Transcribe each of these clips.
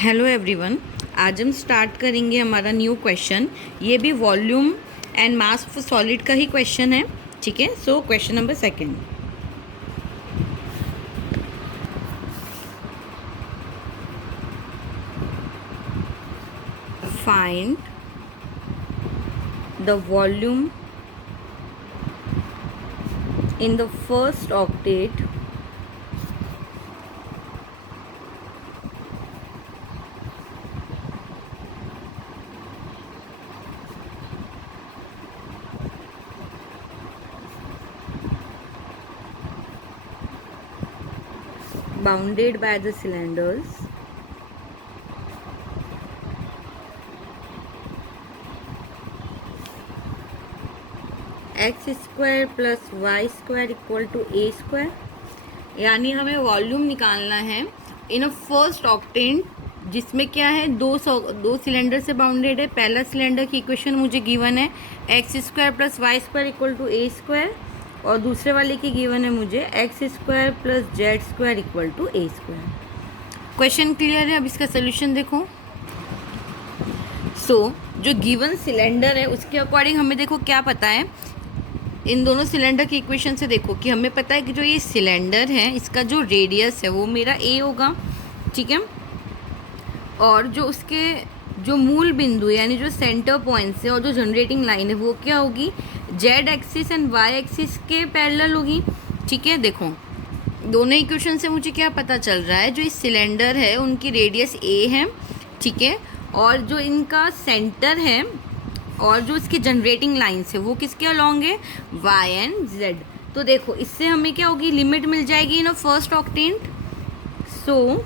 Hello everyone. आज हम start करेंगे हमारा न्यू क्वेश्चन। ये भी volume and mass of solid का ही क्वेश्चन है। ठीक है, so question number second. Find the volume in the first octet bounded by the cylinders x square plus Y square equal to A square. यानी हमें volume निकालना है इन a first octane, जिसमें क्या है दो सिलेंडर से बाउंडेड है। पहला सिलेंडर की इक्वेशन मुझे गिवन है X square plus Y square equal to A square, और दूसरे वाले की गिवन है मुझे X square plus Z square equal to A square. Question clear है? अब इसका सोल्यूशन देखो। जो गिवन सिलेंडर है उसके अकॉर्डिंग हमें देखो क्या पता है। इन दोनों सिलेंडर की इक्वेशन से देखो कि हमें पता है कि जो ये सिलेंडर है इसका जो रेडियस है वो मेरा ए होगा। ठीक है, और जो उसके जो मूल बिंदु यानी जो सेंटर पॉइंट्स है और जो जनरेटिंग लाइन है वो क्या होगी, Z axis and Y axis के पैरेलल होगी। ठीक है, देखो दोनों इक्वेशन से मुझे क्या पता चल रहा है, जो इस सिलेंडर है उनकी रेडियस ए है। ठीक है, और जो इनका सेंटर है और जो इसकी जनरेटिंग लाइन्स है वो किसके अलॉन्ग है, वाई एंड जेड। तो देखो इससे हमें क्या होगी, लिमिट मिल जाएगी in first octant. So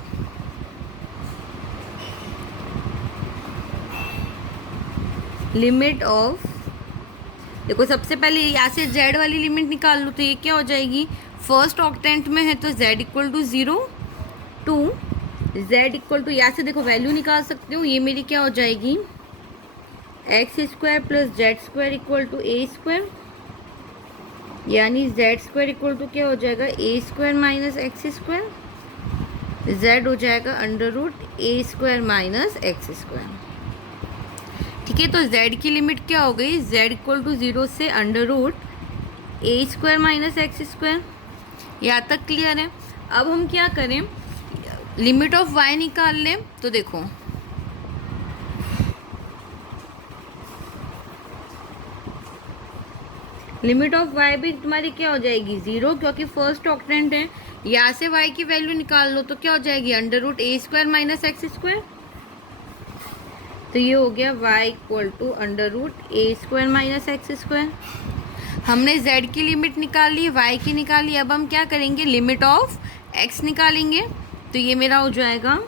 limit of, देखो सबसे पहले यहाँ से z वाली लिमिट निकाल लो तो ये क्या हो जाएगी, फर्स्ट ऑक्टेंट में है तो z equal to 0 to z equal to, यहाँ से देखो वैल्यू निकाल सकते हो। ये मेरी क्या हो जाएगी, x square plus Z square equal to A square, यानी जेड स्क्वायर इक्वल टू क्या हो जाएगा, a square minus x square, z हो जाएगा अंडर रूट ए स्क्वायर माइनस एक्स स्क्वायर। ठीक है, तो z की लिमिट क्या हो गई, z इक्वल टू 0 से अंडर रूट ए स्क्वायर माइनस एक्स स्क्वायर। यहाँ तक क्लियर है? अब हम क्या करें, लिमिट ऑफ y निकाल लें। तो देखो लिमिट ऑफ y भी तुम्हारी क्या हो जाएगी, 0, क्योंकि फर्स्ट ऑक्टेंट है। यहाँ से y की वैल्यू निकाल लो तो क्या हो जाएगी, अंडर रूट ए स्क्वायर माइनस एक्स स्क्वायर। तो ये हो गया y equal to under root A square minus x square. हमने z की लिमिट निकाली, y की निकाली। अब हम क्या करेंगे, लिमिट ऑफ x निकालेंगे। तो ये मेरा हो जाएगा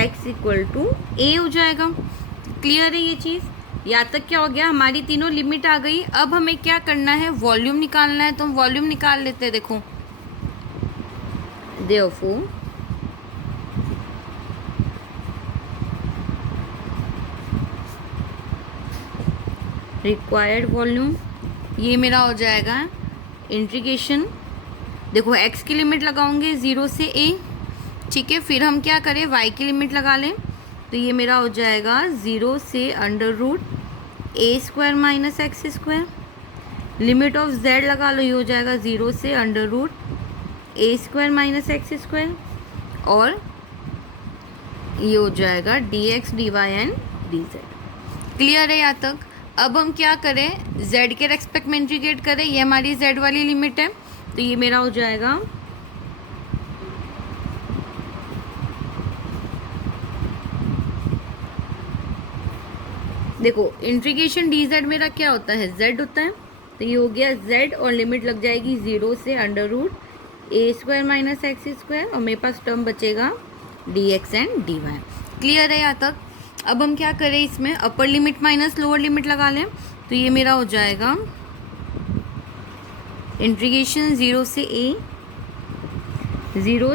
x इक्वल टू a हो जाएगा। क्लियर है ये चीज़? यहाँ तक क्या हो गया, हमारी तीनों लिमिट आ गई। अब हमें क्या करना है, वॉल्यूम निकालना है। तो हम वॉल्यूम निकाल लेते हैं। देखो देयरफॉर रिक्वायर्ड वॉल्यूम, ये मेरा हो जाएगा इंटीग्रेशन। देखो x की लिमिट लगाओगे 0 से a। ठीक है, फिर हम क्या करें, y की लिमिट लगा लें। तो ये मेरा हो जाएगा 0 से under root A square minus x square. Limit of z लगा लो, ये हो जाएगा 0 से अंडर रूट ए स्क्वायर माइनस एक्स स्क्वायर, और ये हो जाएगा D X D Y and D Z. Clear है यहाँ तक? अब हम क्या करें, z के रेस्पेक्ट में इंटीग्रेट करें। ये हमारी z वाली लिमिट है, तो ये मेरा हो जाएगा देखो इंटीग्रेशन डी जेड मेरा क्या होता है, z होता है। तो ये हो गया z, और लिमिट लग जाएगी 0 से अंडर रूट ए स्क्वायर माइनस एक्स स्क्वायर, और मेरे पास टर्म बचेगा D X and D Y. Clear है यहाँ तक? अब हम क्या करें, इसमें upper limit minus lower limit लगा लें। तो ये मेरा हो जाएगा इंटीग्रेशन 0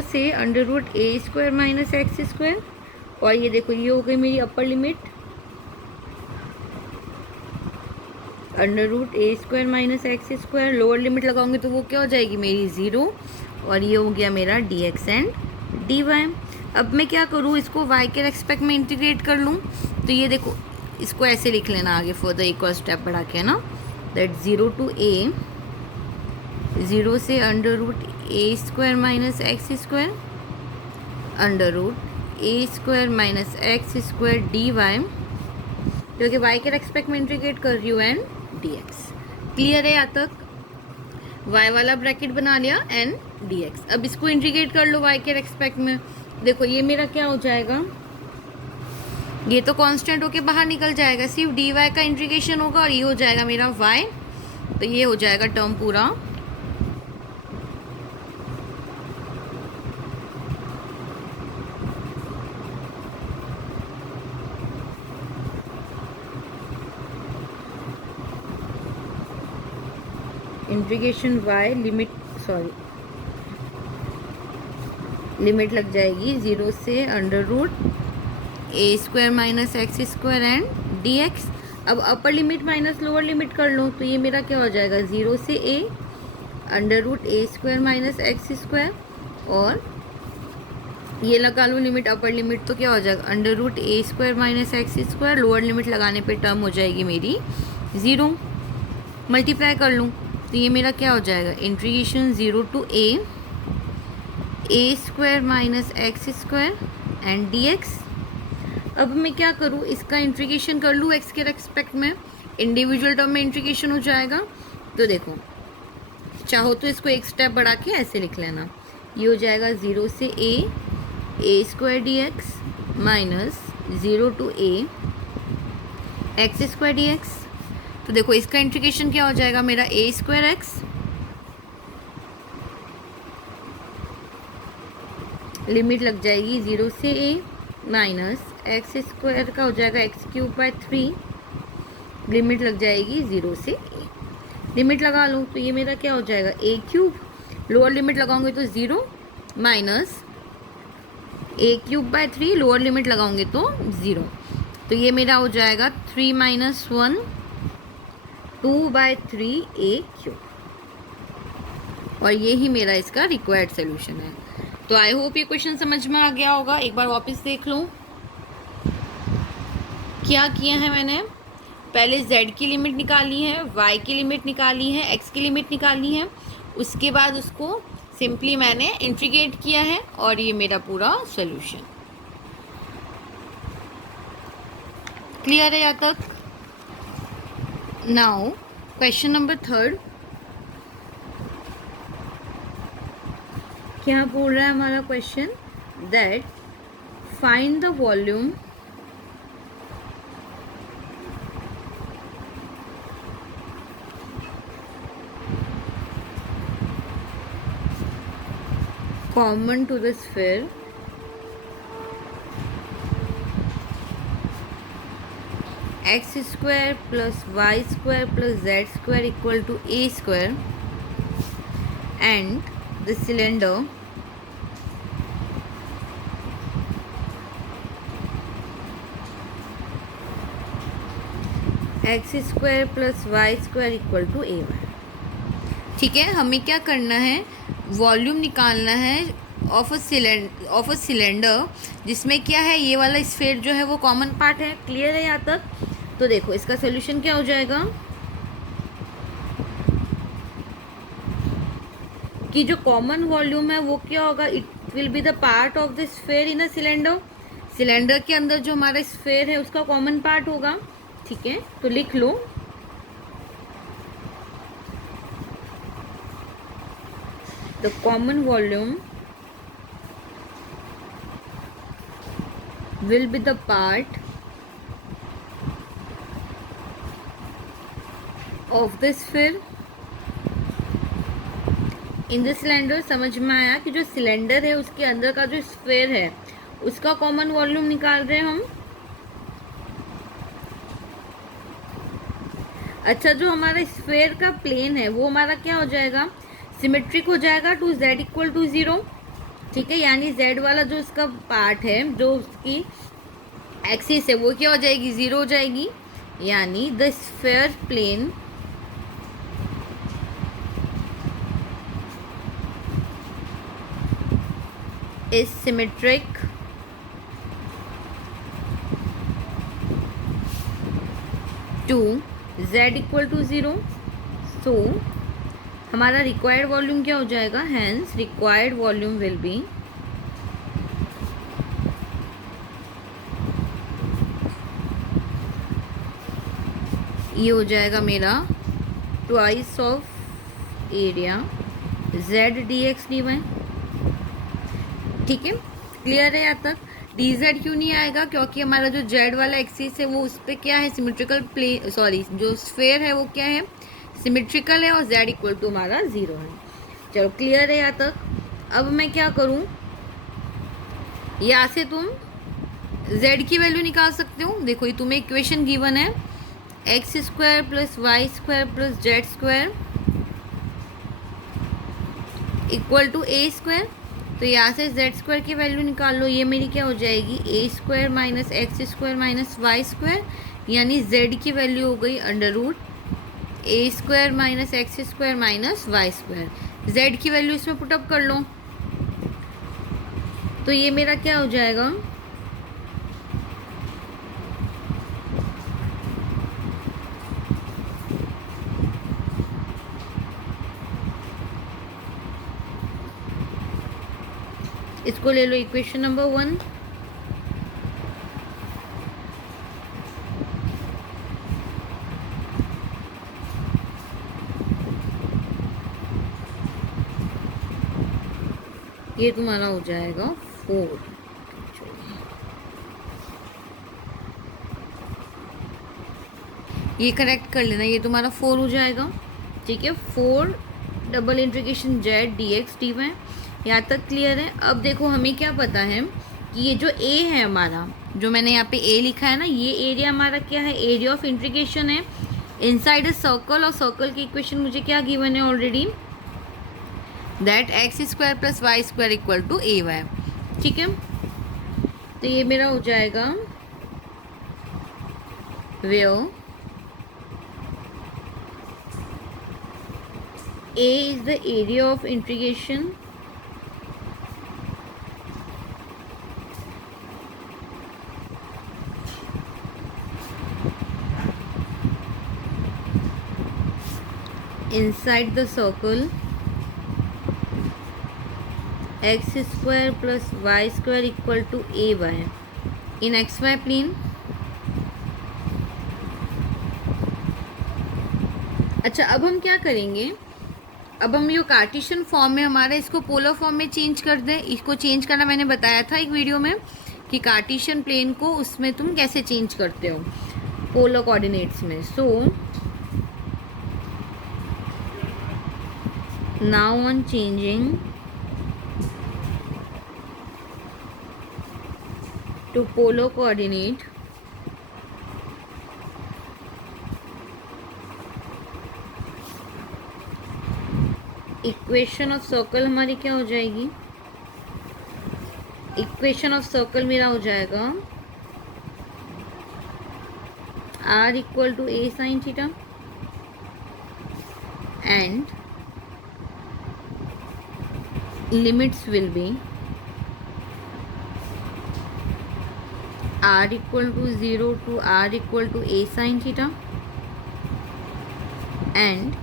से अंडर रूट ए स्क्वायर माइनस एक्स स्क्वायर, और ये देखो ये हो गई मेरी अपर लिमिट अंडर रूट ए square minus x square, lower limit लगाऊंगी तो वो क्या हो जाएगी मेरी 0, और ये हो गया मेरा D X and D Y. अब मैं क्या करूँ, इसको वाई के रेस्पेक्ट में इंटीग्रेट कर लूँ। तो ये देखो, इसको ऐसे लिख लेना आगे फर्दर एक और स्टेप बढ़ा के, ना, दैट 0 टू ए, 0 से अंडर रूट ए square minus x square, under root ए square minus x square d y, जो कि वाई के रेस्पेक्ट में इंटीग्रेट कर रही हूँ, एंड डी एक्स। क्लियर है यहाँ तक? वाई वाला ब्रैकेट बना लिया एंड डी एक्स। अब इसको इंटीग्रेट कर लो वाई के रेस्पेक्ट में। देखो ये मेरा क्या हो जाएगा, ये तो कांस्टेंट होके बाहर निकल जाएगा, सिर्फ डी वाई का इंटीग्रेशन होगा और ये हो जाएगा मेरा वाई। तो ये हो जाएगा टर्म पूरा इंटीग्रेशन वाई लिमिट, लिमिट लग जाएगी 0 से under root A square minus x square and D x. अब upper limit minus lower limit कर लो तो ये मेरा क्या हो जाएगा, 0 से A under root A square minus x square, और ये लगा लो लिमिट अपर लिमिट, तो क्या हो जाएगा अंडर रूट ए square minus x square, lower limit लगाने पे टर्म हो जाएगी मेरी 0। मल्टीप्लाई कर लूँ तो ये मेरा क्या हो जाएगा, integration 0 to A square minus x square and D x. अब मैं क्या करूँ, इसका इंटीग्रेशन कर लूँ एक्स के रेस्पेक्ट में, इंडिविजुअल टर्म में इंटीग्रेशन हो जाएगा। तो देखो, चाहो तो इसको एक स्टेप बढ़ा के ऐसे लिख लेना, ये हो जाएगा 0 से a square d x minus 0 to a x square d x. तो देखो इसका इंटीग्रेशन क्या हो जाएगा मेरा, ए स्क्वायर एक्स लिमिट लग जाएगी 0 से ए माइनस एक्स स्क्वायर का हो जाएगा एक्स क्यूब बाय 3, लिमिट लग जाएगी 0 से ए। लिमिट लगा लूँ तो ये मेरा क्या हो जाएगा, ए क्यूब, लोअर लिमिट लगाऊंगे तो 0 minus a cube by 3, lower limit लगाऊंगे तो 0। तो ये मेरा हो जाएगा 3 माइनस 1 2/3 ए क्यूब, और ये ही मेरा इसका रिक्वायर्ड सोल्यूशन है। तो आई होप ये क्वेश्चन समझ में आ गया होगा। एक बार वापस देख लूँ क्या किया है मैंने। पहले z की लिमिट निकाली है, y की लिमिट निकाली है, x की लिमिट निकाली है, उसके बाद उसको सिंपली मैंने इंटीग्रेट किया है, और ये मेरा पूरा सोल्यूशन। क्लियर है यहाँ तक? नाउ क्वेश्चन नंबर 3, क्या बोल रहा है हमारा question, that find the volume common to the sphere x square plus y square plus z square equal to a square, and the cylinder x square plus y square equal to a y। ठीक है, हमें क्या करना है, volume निकालना है of a cylinder जिसमें क्या है, ये वाला स्फीयर जो है वो कॉमन पार्ट है। क्लियर है यहाँ तक? तो देखो इसका सोल्यूशन क्या हो जाएगा कि जो कॉमन वॉल्यूम है वो क्या होगा, it will be the part of the sphere in a cylinder. Cylinder के अंदर जो हमारा स्फीयर है उसका कॉमन पार्ट होगा। ठीक है, तो लिख लो the common volume will be the part of the sphere in the cylinder। समझ में आया कि जो सिलेंडर है उसके अंदर का जो स्फीयर है उसका कॉमन वॉल्यूम निकाल रहे हैं हम। अच्छा, जो हमारा स्फीयर का प्लेन है वो हमारा क्या हो जाएगा, सिमेट्रिक हो जाएगा टू z इक्वल टू 0। ठीक है, यानी z वाला जो इसका पार्ट है, जो उसकी एक्सिस है, वो क्या हो जाएगी, 0 हो जाएगी। यानी the sphere plane is symmetric to z equal to 0, so हमारा रिक्वायर्ड वॉल्यूम क्या हो जाएगा, hence required volume will be ये हो जाएगा मेरा twice of area z dx dy। ठीक है, क्लियर है यहाँ तक। dz क्यों नहीं आएगा, क्योंकि हमारा जो z वाला एक्सिस है वो उस पर क्या है, सिमेट्रिकल प्ले सॉरी जो स्फेयर है वो क्या है, सिमेट्रिकल है, और z इक्वल टू हमारा 0 है। चलो क्लियर है यहाँ तक। अब मैं क्या करूँ, यहाँ से तुम z की वैल्यू निकाल सकते हो। देखो ये तुम्हें इक्वेशन गिवन है, X square plus Y square plus Z square equal to A square. तो यहाँ से जेड स्क्वायर की वैल्यू निकाल लो, ये मेरी क्या हो जाएगी, a square minus x square minus y square, यानी जेड की वैल्यू हो गई अंडर रूट ए square minus x square minus y square. Z की वैल्यू इसमें पुटअप कर लो, तो ये मेरा क्या हो जाएगा, इसको ले लो इक्वेशन नंबर 1। ये तुम्हारा हो जाएगा 4। ये करेक्ट कर लेना, ये तुम्हारा 4 हो जाएगा। ठीक है, 4 double integration Z D X D Y. यहाँ तक क्लियर है। अब देखो हमें क्या पता है कि ये जो ए है हमारा, जो मैंने यहाँ पे ए लिखा है ना, ये एरिया हमारा क्या है, एरिया ऑफ इंटीग्रेशन है इनसाइड अ सर्कल, और सर्कल की इक्वेशन मुझे क्या गिवन है already, that X square plus Y square equal to A Y. ठीक है, तो ये मेरा हो जाएगा where A is the area of integration inside the circle x square plus y square equal to a y in xy plane। अच्छा, अब हम क्या करेंगे, अब हम ये कार्टेशियन फॉर्म में हमारा इसको पोलर फॉर्म में चेंज कर दें। इसको चेंज करना मैंने बताया था एक वीडियो में कि कार्टेशियन प्लेन को उसमें तुम कैसे चेंज करते हो पोलर कोऑर्डिनेट्स में। सो now on changing to polar coordinate, equation of circle हमारी क्या हो जाएगी, इक्वेशन ऑफ सर्कल मेरा हो जाएगा r equal to a sine theta and limits will be r equal to 0 to r equal to a sin theta and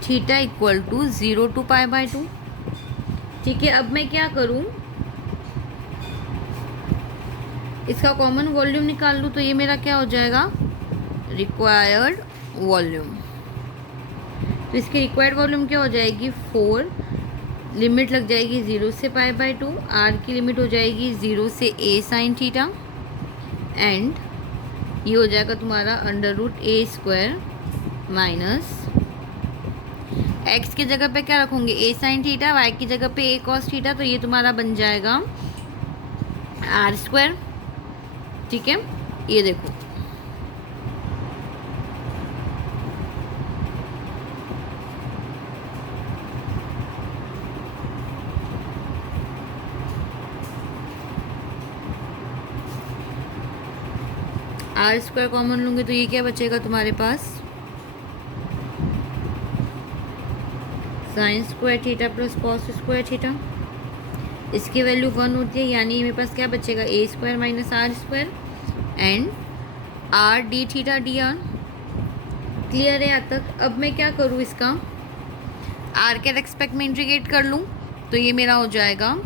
theta equal to 0 to pi by 2। ठीक है, अब मैं क्या करूं, इसका कॉमन वॉल्यूम निकाल लूं, तो ये मेरा क्या हो जाएगा, रिक्वायर्ड वॉल्यूम। तो इसकी रिक्वायर्ड वॉल्यूम क्या हो जाएगी, 4, लिमिट लग जाएगी 0 से पाई बाय 2, आर की लिमिट हो जाएगी 0 से ए साइन थीटा एंड ये हो जाएगा तुम्हारा अंडर रूट ए स्क्वायर माइनस एक्स की जगह पे क्या रखोगे, ए साइन थीटा, वाई की जगह पे ए कॉस थीटा, तो ये तुम्हारा बन जाएगा आर स्क्वायर। ठीक है, ये देखो आर स्क्वायर कॉमन लूँगे तो ये क्या बचेगा तुम्हारे पास, sine square theta plus cos square theta. इसकी वैल्यू 1 होती है, यानी मेरे पास क्या बचेगा, a square minus r square and r d theta d r. Clear है यहाँ तक? अब मैं क्या करूँ, इसका आर के रेस्पेक्ट में इंटीग्रेट कर लूँ, तो ये मेरा हो जाएगा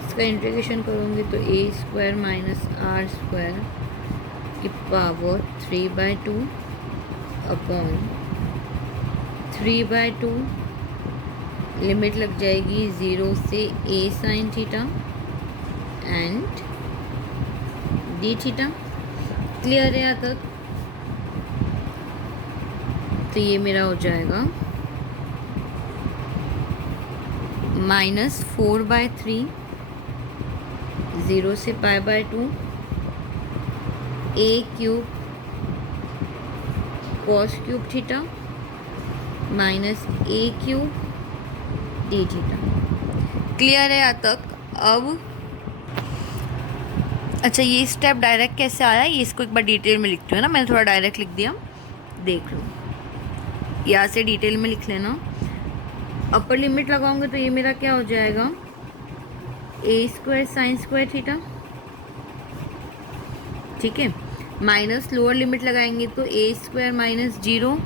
इसका इंटीग्रेशन करूँगी तो a square minus r square की पावर 3/2 अपॉन 3/2, लिमिट लग जाएगी 0 से a sine theta and d theta. Clear है यहाँ तक? तो ये मेरा हो जाएगा -4/3 0 से π/2 a cube cos cube theta minus a cube d theta. Clear है यहाँ तक? अब अच्छा, ये स्टेप डायरेक्ट कैसे आया, ये इसको एक बार डिटेल में लिखती हूँ ना, मैंने थोड़ा डायरेक्ट लिख दिया, देख लो, यहाँ से डिटेल में लिख लेना। अपर लिमिट लगाऊंगे तो ये मेरा क्या हो जाएगा, a square sine square theta, ठीक है, माइनस लोअर लिमिट लगाएंगे तो a square minus 0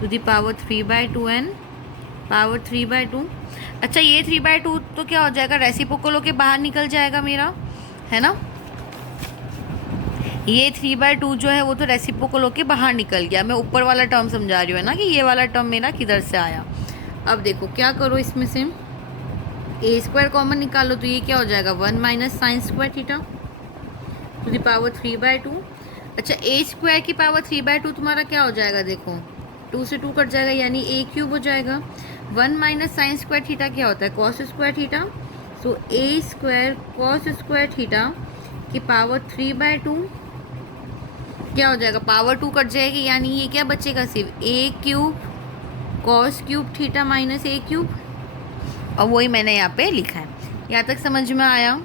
to the power 3/2 n power 3/2। अच्छा, ये 3/2 तो क्या हो जाएगा, रेसिप्रोकल के बाहर निकल जाएगा मेरा, है ना। ये 3/2 जो है वो तो रेसिप्रोकल के बाहर निकल गया। मैं ऊपर वाला टर्म समझा रही हूँ, है ना, कि ये वाला टर्म मेरा किधर से आया। अब देखो क्या करो, इसमें से ए स्क्वायर कॉमन निकालो तो ये क्या हो जाएगा, 1 minus sign square theta two the power 3/2। अच्छा, ए स्क्वायर की पावर 3/2 तुम्हारा क्या हो जाएगा, देखो 2 से 2 कट जाएगा, यानी ए क्यूब हो जाएगा। 1 माइनस साइन स्क्वायर थीटा क्या होता है, कॉस स्क्वायर थीटा, सो ए स्क्वायर कॉस स्क्वायर थीटा की पावर 3/2 क्या हो जाएगा, पावर 2 कट जाएगी, यानी ये क्या बचेगा, सिर्फ a cube cos cube theta minus a cube, और वही मैंने यहाँ पे लिखा है। यहाँ तक समझ में आया?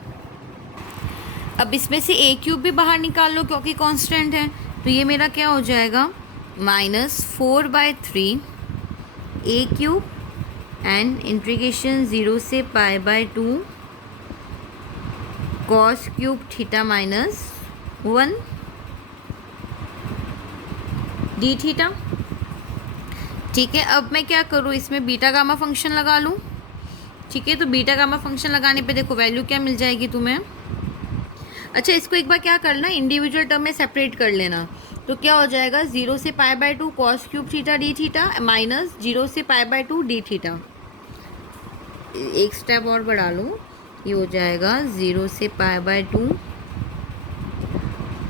अब इसमें से ए क्यूब भी बाहर निकाल लो क्योंकि कांस्टेंट है, तो ये मेरा क्या हो जाएगा, -4/3 ए क्यूब एंड इंटीग्रेशन 0 से π/2 cos cube theta minus 1 d theta. ठीक है, अब मैं क्या करूँ, इसमें बीटा गामा फंक्शन लगा लूँ। ठीक है, तो बीटा गामा फंक्शन लगाने पे देखो वैल्यू क्या मिल जाएगी तुम्हें। अच्छा, इसको एक बार क्या करना, इंडिविजुअल टर्म में सेपरेट कर लेना, तो क्या हो जाएगा, 0 से π/2 cos cube theta d theta minus 0 से π/2 डी थीटा। एक स्टेप और बढ़ा लो, ये हो जाएगा 0 से π/2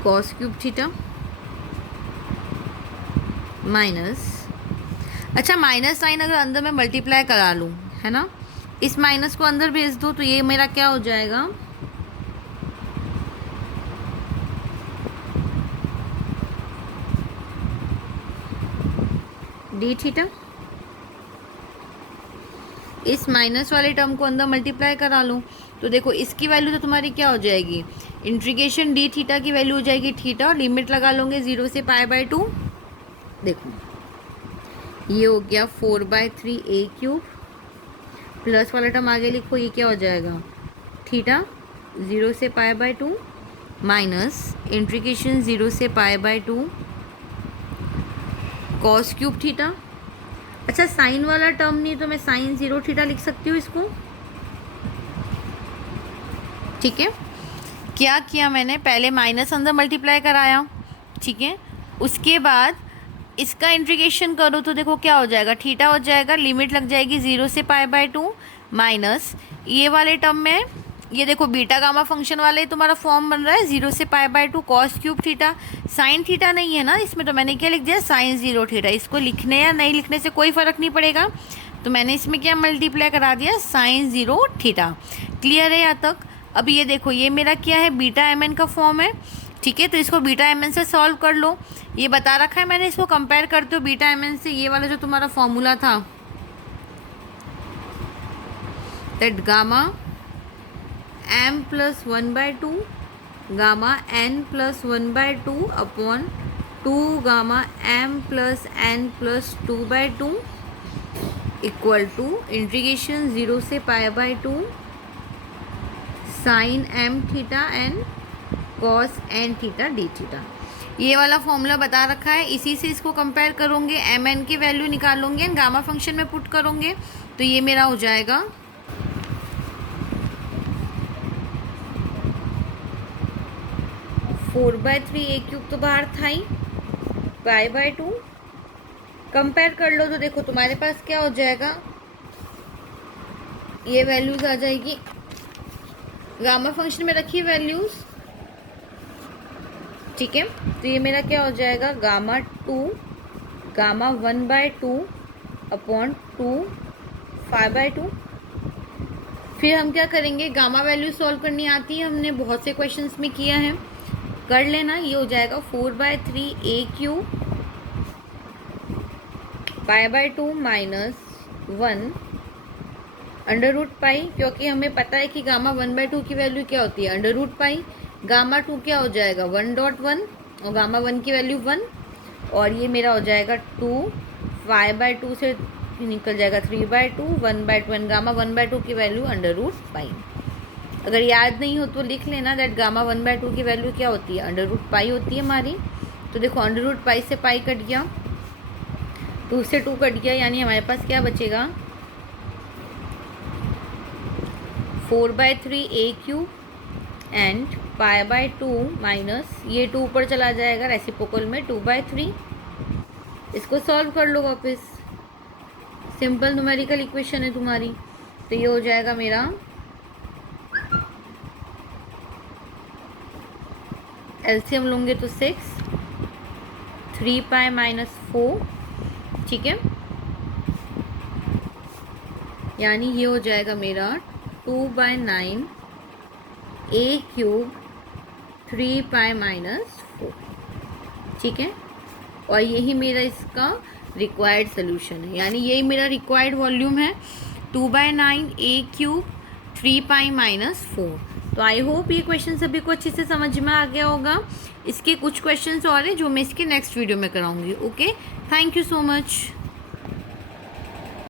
कॉस क्यूब थीटा माइनस, अच्छा माइनस साइन अगर अंदर में मल्टीप्लाई करा लूँ, है ना, इस माइनस को अंदर भेज दो तो ये मेरा क्या हो जाएगा, डी थीटा। इस माइनस वाले टर्म को अंदर मल्टीप्लाई करा लूँ तो देखो इसकी वैल्यू तो तुम्हारी क्या हो जाएगी, इंटीग्रेशन डी थीटा की वैल्यू हो जाएगी थीटा, और लिमिट लगा लोगे 0 से π/2। देखो ये हो गया 4/3 ए क्यूब, प्लस वाला टर्म आगे लिखो, ये क्या हो जाएगा, थीटा 0 से π/2 माइनस इंटीग्रेशन 0 से π/2 कॉस क्यूब थीटा। अच्छा, साइन वाला टर्म नहीं तो मैं साइन 0 थीटा लिख सकती हूँ इसको। ठीक है, क्या किया मैंने, पहले माइनस अंदर मल्टीप्लाई कराया, ठीक है, उसके बाद इसका इंटीग्रेशन करो तो देखो क्या हो जाएगा, थीटा हो जाएगा, लिमिट लग जाएगी 0 से π/2 माइनस ये वाले टर्म में, ये देखो बीटा गामा फंक्शन वाले तुम्हारा फॉर्म बन रहा है 0 से π/2 cos cube theta, sine theta नहीं है ना इसमें, तो मैंने क्या लिख दिया, साइन 0 थीटा। इसको लिखने या नहीं लिखने से कोई फ़र्क नहीं पड़ेगा, तो मैंने इसमें क्या मल्टीप्लाई करा दिया, साइन 0 थीटा। क्लियर है यहाँ तक? अब ये देखो ये मेरा क्या है, बीटा mn का फॉर्म है। ठीक है, तो इसको बीटा mn से सॉल्व कर लो, ये बता रखा है मैंने, इसको कंपेयर करते हो बीटा mn से, ये वाला जो तुम्हारा फॉर्मूला था, that gamma m plus 1/2 gamma n plus 1/2 upon 2 gamma m plus n plus 2/2 equal to integration 0 से π/2 sine m theta n cos n theta d theta. ये वाला फॉर्मूला बता रखा है, इसी से इसको कंपेयर करोगे, एम एन की वैल्यू निकालोगे एंड गामा फंक्शन में पुट करोगे तो ये मेरा हो जाएगा 4/3 ए क्यूब तो बाहर था ही, π/2 कंपेयर कर लो तो देखो तुम्हारे पास क्या हो जाएगा, ये वैल्यूज आ जाएगी गामा फंक्शन में रखी वैल्यूज, ठीक है। तो ये मेरा क्या हो जाएगा गामा 2 गामा 1/2 अपॉन 2 5/2। फिर हम क्या करेंगे, गामा वैल्यू सॉल्व करनी आती है, हमने बहुत से क्वेश्चंस में किया है, कर लेना। ये हो जाएगा 4/3 a cube π/2 minus 1 under root pi, क्योंकि हमें पता है कि गामा 1/2 की वैल्यू क्या होती है अंडर रूट पाई। गामा 2 क्या हो जाएगा 1.1 और गामा 1 की वैल्यू 1, और ये मेरा हो जाएगा 2 5/2 से निकल जाएगा 3/2 1/2 एंड गामा 1/2 की वैल्यू अंडर रूट पाई। अगर याद नहीं हो तो लिख लेना दैट गामा 1/2 की वैल्यू क्या होती है अंडर रूट पाई होती है हमारी। तो देखो अंडर रूट पाई से पाई कट गया, 2 से 2 कट गया, यानी हमारे पास क्या बचेगा 4/3 ए क्यूब एंड π/2 माइनस ये 2 ऊपर चला जाएगा रेसिप्रोकल में 2/3। इसको सॉल्व कर लो वापस, सिंपल न्यूमेरिकल इक्वेशन है तुम्हारी। तो ये हो जाएगा मेरा एलसीएम लोगे तो 6 3π माइनस 4, ठीक है, यानी ये हो जाएगा मेरा 2/9 ए क्यूब 3π माइनस 4, ठीक है। और यही मेरा इसका रिक्वायर्ड सोल्यूशन है, यानी यही मेरा रिक्वायर्ड वॉल्यूम है 2/9 ए क्यूब 3π माइनस 4। तो आई होप ये क्वेश्चन सभी को अच्छे से समझ में आ गया होगा। इसके कुछ क्वेश्चंस और हैं जो मैं इसके नेक्स्ट वीडियो में कराऊंगी। Okay, thank you so much.